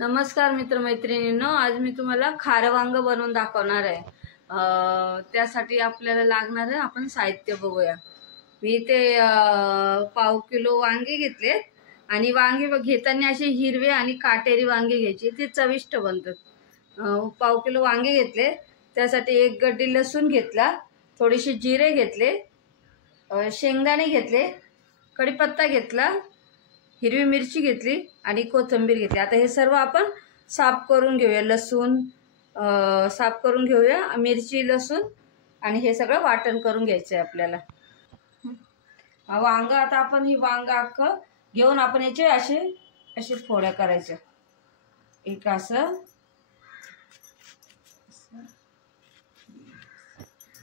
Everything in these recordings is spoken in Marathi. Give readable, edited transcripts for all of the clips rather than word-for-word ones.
नमस्कार मित्रमैत्रिणींनो, आज मी तुम्हाला खारं वांग बनवून दाखवणार आहे। त्यासाठी आपल्याला लागणार आहे, आपण साहित्य बघूया। मी ते पाव किलो वांगे घेतले आणि वांगे घेताना असे हिरवे आणि काटेरी वांगे घ्यायचे, ते चविष्ट बनतात। पाव किलो वांगे घेतले, त्यासाठी एक गड्डी लसूण घेतला, थोडीशी जिरे घेतले, शेंगदाणे घेतले, कढीपत्ता घेतला, हिरवी मिरची घेतली आणि कोथिंबीर घेतली। आता हे सर्व आपण साफ करून घेऊया। लसूण साफ करून घेऊया, मिरची, लसूण आणि हे सगळं वाटण करून घ्यायचं आहे आपल्याला। वांग आता आपण ही वांग अख्खं घेऊन आपण याचे असे फोड्या करायच्या। एक असं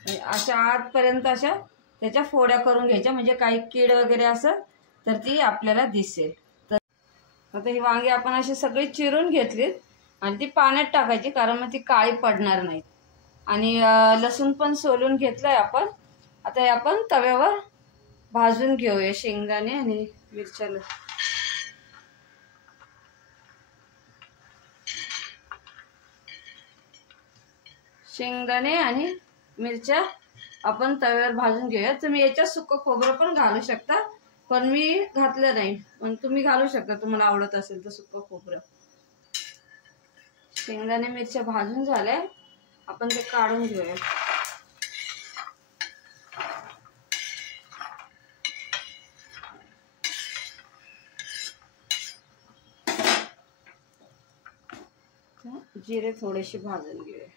अशा आतपर्यंत अशा त्याच्या फोड्या करून घ्यायच्या, म्हणजे काही कीड वगैरे असं तर ती आपल्याला दिसेल। तर आता ही वांगी आपण अशी सगळी चिरून घेतली आणि ती पाण्यात टाकायची, कारण मग ती काळी पडणार नाही। आणि लसूण पण सोलून घेतलंय आपण। आता हे आपण तव्यावर भाजून घेऊया, शेंगदाणे आणि मिरच्या। शेंगदाणे आणि मिरच्या आपण तव्यावर भाजून घेऊया। तुम्ही याच्यात सुकं खोबरं पण घालू शकता, पण मी घातलं नाही, पण तुम्ही घालू शकता तुम्हाला आवडत असेल तर सुकं खोबरं। शेंगदाणे मिरच्या भाजून झाल्या, आपण ते काढून घेऊया। जिरे थोडेसे भाजून घेऊया।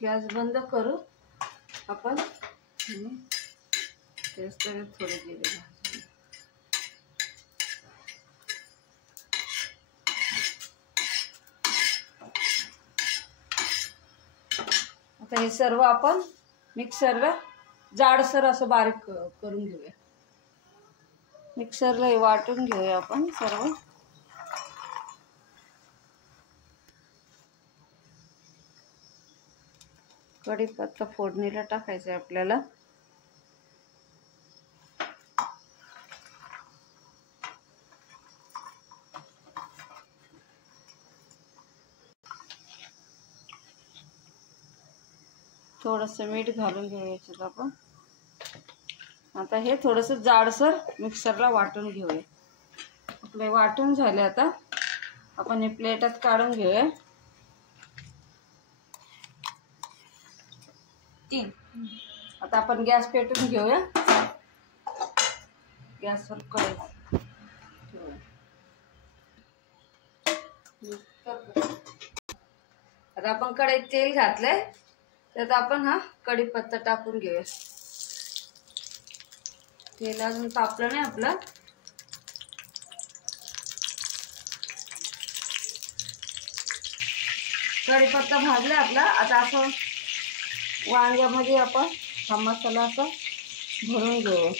गॅस बंद करू आपण, तेच तर थोडे जिरे भाजून। आता हे सर्व आपण मिक्सरला जाडसर असं बारीक करून घेऊया। मिक्सरला हे वाटून घेऊया आपण सर्व। कढीपत्ता फोडणीला टाकायचा आहे आपल्याला। थोडंसं मीठ घालून घ्यायचं आपण। आता हे थोडंसं जाडसर मिक्सरला वाटून घेऊया। आपले वाटून झाले, आता आपण हे प्लेटात काढून घेऊया। आता आपण गॅस पेटवून घेऊया। गॅसवर कढई ठेवूया। आता आपण कढईत तेल घातलंय, त्यात आपण हा कढीपत्ता टाकून घेऊया। तेल अजून तापलं नाही आपलं। कढीपत्ता भाजला आपला। आता आपण वांग्यामध्ये आपण हा मसाला असा भरून घेऊ।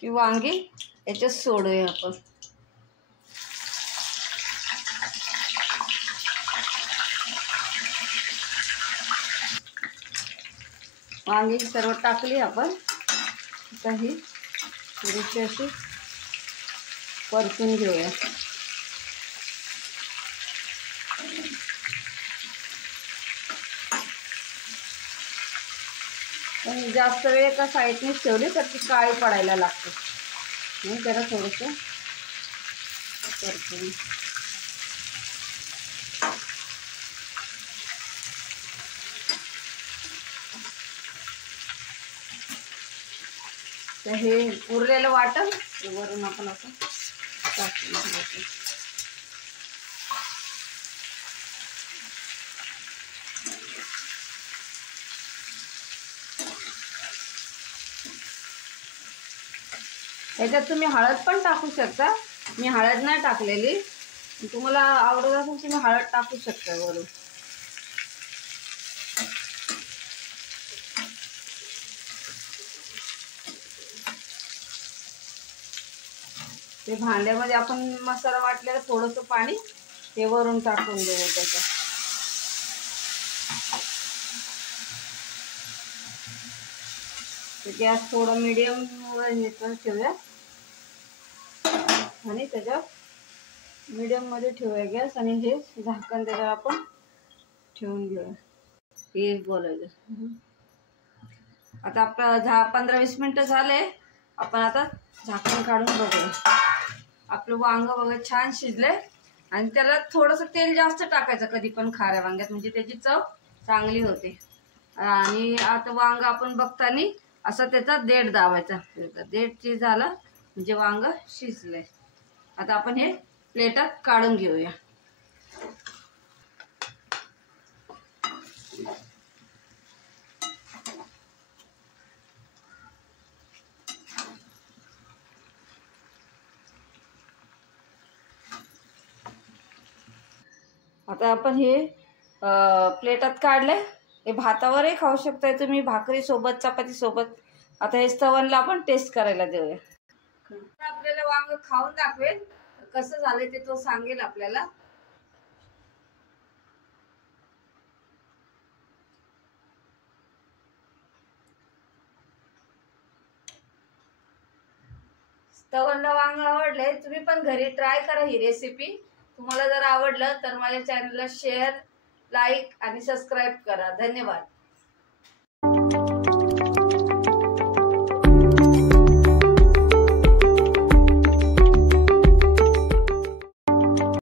ती वांगी याच्यात सोडूया आपण। वांगी सर्व टाकली आपण। आता ही थोडीशी अशी परतून घेऊया। पण जास्त वेळ एका साईडनेच ठेवली तर ती काळी पडायला लागते, म्हणून त्याला थोडंसं परतून। तर हे उरलेलं वाटण वरून आपण असं टाकून घ्यायचं। याच्यात तुम्ही हळद पण टाकू शकता, मी हळद नाही टाकलेली। तुम्हाला आवडत असेल तुम्ही हळद टाकू शकता वरून। ते भांड्यामध्ये आपण मसाला वाटलेला थोडंसं पाणी ते वरून टाकून देऊ त्याच्यात। तर गॅस थोडा मीडियम वर हे ठेवूया आणि त्याच्यावर मीडियम मध्ये ठेवूया गॅस आणि हे झाकण त्याच्यावर आपण ठेवून घेऊया. हे बोलायचं आता आपलं 15-20 मिनिटं झाले. आपण आता झाकण काढून बघूया. आपलं वांग बघा छान शिजले आणि त्याला थोडंसं तेल जास्त टाकायचं कधी पण खाऱ्या वांग्यात, म्हणजे त्याची चव चांगली होते. आणि आता वांग आपण बघताना असा त्याचा देठ दाबायचा. देठ जे झाला म्हणजे वांग शिजले. आता आपण हे प्लेटात काढून घेऊया. आता आपण हे प्लेटात काढले. हे भातावरही खाऊ शकताय तुम्ही, भाकरी सोबत, चपाती सोबत. आता हे स्तवनला आपण टेस्ट करायला देऊया. आपल्याला वांग खाऊन दाखवेल कसं झालंय ते तो सांगेल आपल्याला. स्तवनला वांग आवडले, तुम्ही पण घरी ट्राय करा ही रेसिपी. तुम्हाला जर आवडलं तर माझ्या चॅनलला शेअर, लाईक आणि सबस्क्राईब करा. धन्यवाद.